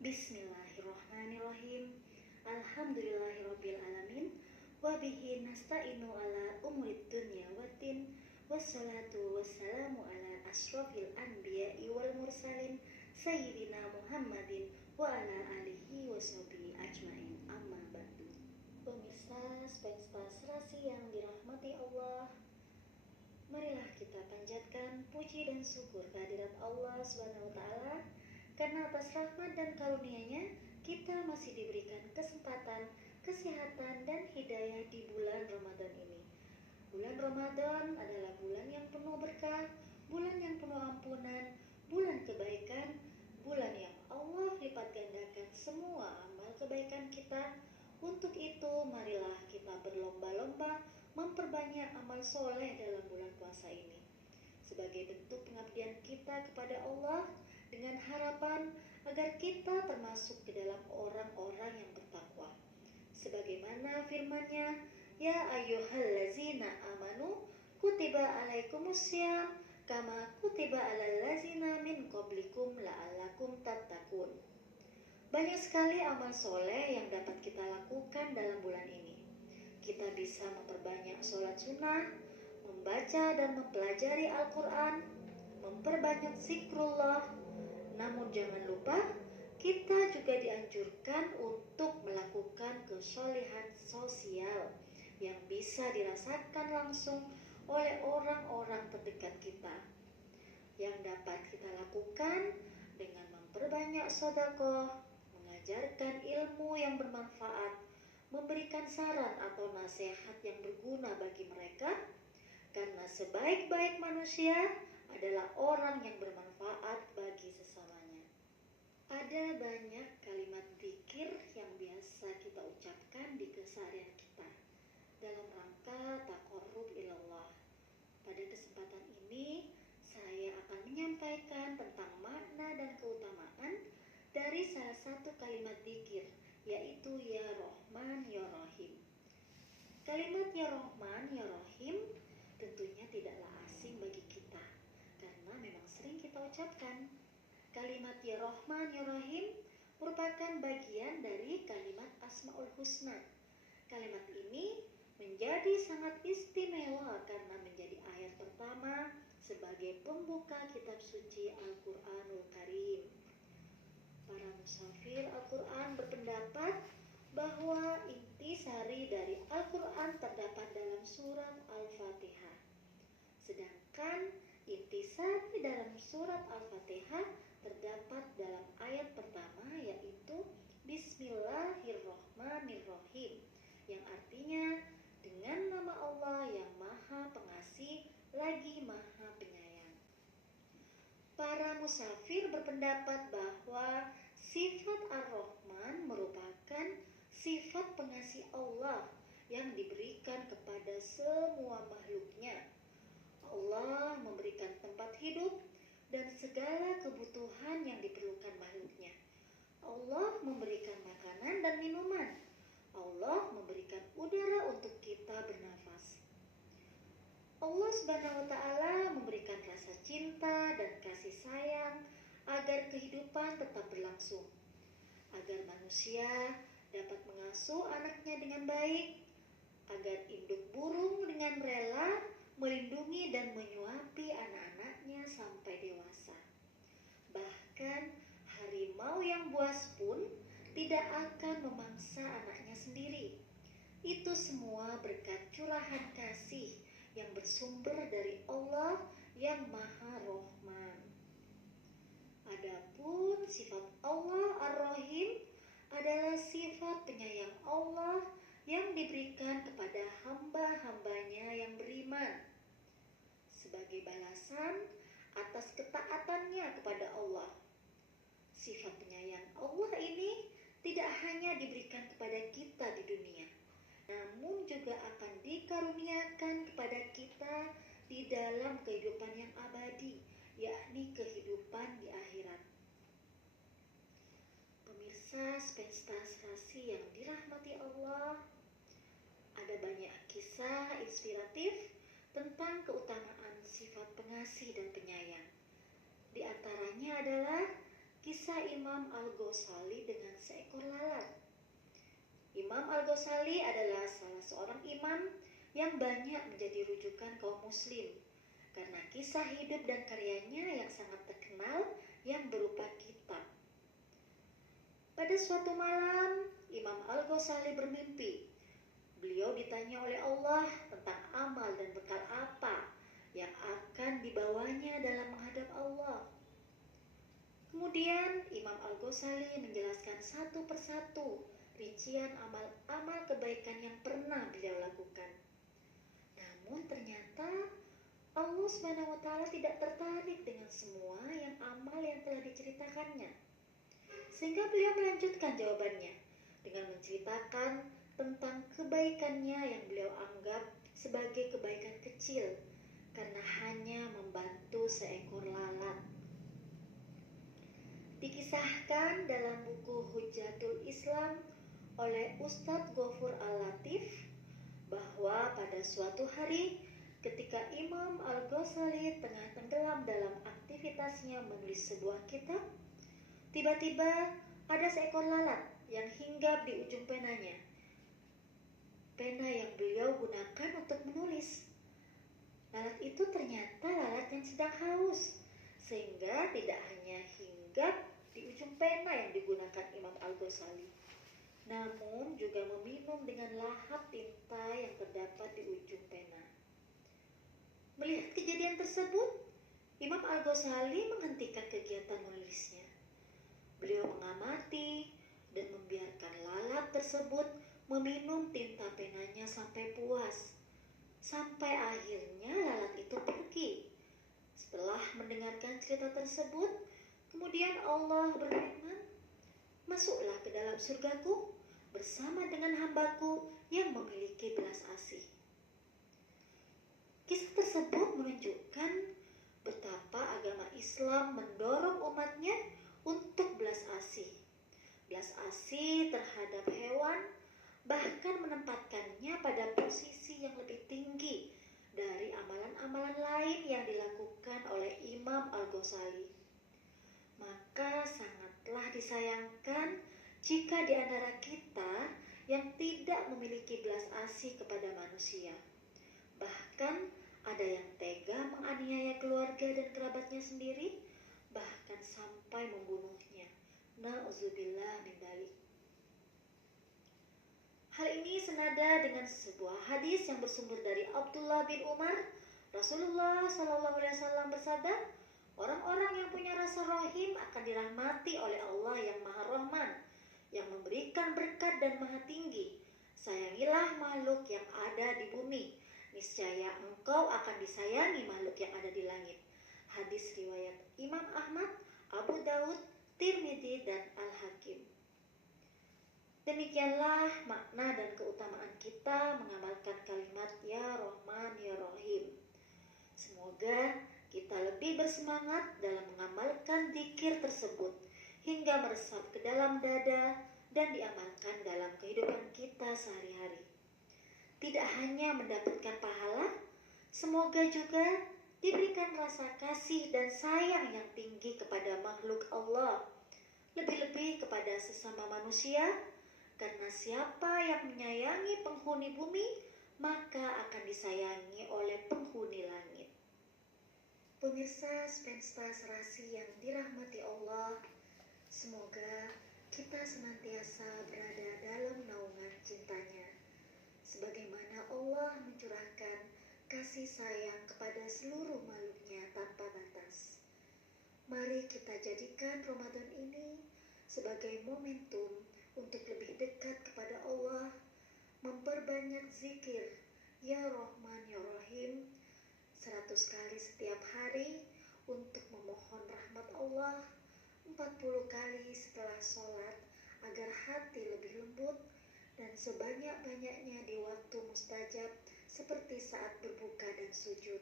Bismillahirrahmanirrahim. Alhamdulillahirabbil alamin. Wa bihi nasta'inu ala umurid dunya waddin. Wassalatu wassalamu ala asyrafil anbiya'i wal mursalin sayyidina Muhammadin wa ala alihi washabihi ajmain. Amma ba'du. Pemirsa Spensta Serasi yang dirahmati Allah, marilah kita panjatkan puji dan syukur kehadirat Allah Subhanahu wa taala karena atas rahmat dan karunia-Nya kita masih diberikan kesempatan, kesehatan dan hidayah di bulan Ramadan ini. Bulan Ramadan adalah bulan yang penuh berkah, bulan yang penuh ampunan, bulan kebaikan, bulan yang Allah lipat gandakan semua amal kebaikan kita. Untuk itu marilah kita berlomba-lomba memperbanyak amal soleh dalam bulan puasa ini sebagai bentuk pengabdian kita kepada Allah, dengan harapan agar kita termasuk ke dalam orang-orang yang bertakwa. Sebagaimana firman-Nya, ya ayyuhallazina amanu kutiba alaikumussyam kama kutiba alal ladzina min qablikum la'allakum tattaqun. Banyak sekali amal soleh yang dapat kita lakukan dalam bulan ini. Kita bisa memperbanyak sholat sunnah, membaca dan mempelajari Al-Quran, memperbanyak zikrullah. Namun jangan lupa, kita juga dianjurkan untuk melakukan kesholehan sosial yang bisa dirasakan langsung oleh orang-orang terdekat kita. Yang dapat kita lakukan dengan memperbanyak sedekah, mengajarkan ilmu yang bermanfaat, memberikan saran atau nasihat yang berguna bagi mereka, karena sebaik-baik manusia adalah orang yang bermanfaat bagi sesamanya. Ada banyak kalimat dzikir yang biasa kita ucapkan di keseharian kita dalam rangka taqarrub ilallah. Pada kesempatan ini saya akan menyampaikan tentang makna dan keutamaan dari salah satu kalimat dzikir, yaitu Ya Rahman Ya Rahim. Kalimat Ya Rahman Ya Rahim tentunya tidaklah asing bagi kita, karena memang sering kita ucapkan. Kalimat Ya Rahman Ya Rahim merupakan bagian dari kalimat Asmaul Husna. Kalimat ini menjadi sangat istimewa karena menjadi ayat pertama sebagai pembuka kitab suci Al-Quranul Karim. Para musafir Al-Quran berpendapat bahwa intisari dari Al-Quran terdapat dalam surat Al-Fatihah. Sedangkan intisari dalam surat Al-Fatihah terdapat dalam ayat pertama, yaitu Bismillahirrahmanirrahim, yang artinya dengan nama Allah yang Maha Pengasih lagi Maha Penyayang. Para musafir berpendapat bahwa sifat Ar-Rahman merupakan sifat pengasih Allah yang diberikan kepada semua makhluknya. Allah memberikan tempat hidup dan segala kebutuhan yang diperlukan makhluknya. Allah memberikan makanan dan minuman. Allah memberikan udara untuk kita bernafas. Allah Subhanahu wa taala memberikan rasa cinta dan kasih sayang agar kehidupan tetap berlangsung, agar manusia dapat mengasuh anaknya dengan baik, agar induk burung dengan rela melindungi dan menyuapi anak-anaknya sampai dewasa. Bahkan harimau yang buas pun tidak akan memangsa anaknya sendiri. Itu semua berkat curahan kasih yang bersumber dari Allah yang Maha Rahman. Adapun sifat Allah Ar-Rahim adalah sifat penyayang Allah yang diberikan kepada hamba-hambanya yang beriman sebagai balasan atas ketaatannya kepada Allah. Sifat penyayang Allah ini tidak hanya diberikan kepada kita di dunia, namun juga akan dikaruniakan kepada kita di dalam kehidupan yang abadi, yakni kehidupan di akhirat. Pemirsa Spensta Serasi yang dirahmati Allah, ada banyak kisah inspiratif tentang keutamaan sifat pengasih dan penyayang. Di antaranya adalah kisah Imam Al-Ghazali dengan seekor lalat. Imam Al-Ghazali adalah salah seorang imam yang banyak menjadi rujukan kaum muslim karena kisah hidup dan karyanya yang sangat terkenal yang berupa kitab. Pada suatu malam, Imam Al-Ghazali bermimpi. Beliau ditanya oleh Allah tentang amal dan bekal apa yang akan dibawanya dalam menghadap Allah. Kemudian Imam Al-Ghazali menjelaskan satu persatu rincian amal-amal kebaikan yang pernah beliau lakukan. Namun ternyata Allah SWT tidak tertarik dengan semua amal yang telah diceritakannya. Sehingga beliau melanjutkan jawabannya dengan menceritakan tentang kebaikannya yang beliau anggap sebagai kebaikan kecil karena hanya membantu seekor lalat. Dikisahkan dalam buku Hujjatul Islam oleh Ustadz Ghafur Al-Latif bahwa pada suatu hari ketika Imam Al-Ghazali tengah tenggelam dalam aktivitasnya menulis sebuah kitab, tiba-tiba ada seekor lalat yang hinggap di ujung penanya. Pena yang beliau gunakan untuk menulis. Lalat itu ternyata lalat yang sedang haus, sehingga tidak hanya hinggap di ujung pena yang digunakan Imam Al-Ghazali, namun juga meminum dengan lahap tinta yang terdapat di ujung pena. Melihat kejadian tersebut, Imam Al-Ghazali menghentikan kegiatan menulisnya. Beliau mengamati dan membiarkan lalat tersebut meminum tinta penanya sampai puas. Sampai akhirnya lalat itu pergi. Setelah mendengarkan cerita tersebut, kemudian Allah berfirman, "Masuklah ke dalam surgaku bersama dengan hambaku yang memiliki belas asih." Kisah tersebut menunjukkan betapa agama Islam mendorong umatnya untuk belas asih. Belas asih terhadap hewan, bahkan menempatkannya pada posisi yang lebih tinggi dari amalan-amalan lain yang dilakukan oleh Imam Al-Ghazali. Maka sangatlah disayangkan jika di antara kita yang tidak memiliki belas asih kepada manusia. Bahkan ada yang tega menganiaya keluarga dan kerabatnya sendiri, bahkan sampai membunuhnya. Na'udzubillah min dzalik. Hal ini senada dengan sebuah hadis yang bersumber dari Abdullah bin Umar. Rasulullah SAW bersabda, orang-orang yang punya rasa rahim akan dirahmati oleh Allah yang Maha Rahman, yang memberikan berkat dan Maha Tinggi. Sayangilah makhluk yang ada di bumi, niscaya engkau akan disayangi makhluk yang ada di langit. Hadis riwayat Imam Ahmad, Abu Daud, Tirmidzi, dan Al-Hakim. Demikianlah makna dan keutamaan kita mengamalkan kalimat Ya Rahman Ya Rahim. Semoga kita lebih bersemangat dalam mengamalkan zikir tersebut hingga meresap ke dalam dada dan diamalkan dalam kehidupan kita sehari-hari. Tidak hanya mendapatkan pahala, semoga juga diberikan rasa kasih dan sayang yang tinggi kepada makhluk Allah, lebih-lebih kepada sesama manusia, karena siapa yang menyayangi penghuni bumi, maka akan disayangi oleh penghuni langit. Pemirsa Spensta Serasi yang dirahmati Allah, semoga kita senantiasa berada dalam naungan cintanya, sebagaimana Allah mencurahkan kasih sayang kepada seluruh makhluknya tanpa batas. Mari kita jadikan Ramadan ini sebagai momentum untuk lebih dekat kepada Allah, memperbanyak zikir Ya Rahman Ya Rahim 100 kali setiap hari untuk memohon rahmat Allah, 40 kali setelah sholat agar hati lebih lembut, dan sebanyak-banyaknya di waktu mustajab seperti saat berbuka dan sujud.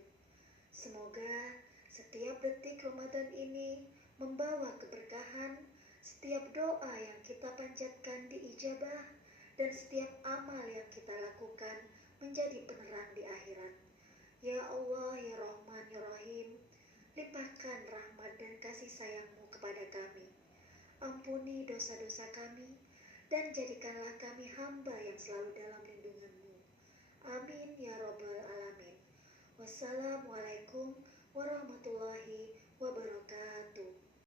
Semoga setiap detik Ramadan ini membawa keberkahan, setiap doa yang kita panjatkan diijabah, dan setiap amal yang kita lakukan menjadi penerang di akhirat. Ya Allah, Ya Rahman, Ya Rahim, limpahkan rahmat dan kasih sayang-Mu kepada kami. ampuni dosa-dosa kami, dan jadikanlah kami hamba yang selalu dalam lindungan-Mu. Amin ya Rabbal Alamin. Wassalamualaikum warahmatullahi wabarakatuh.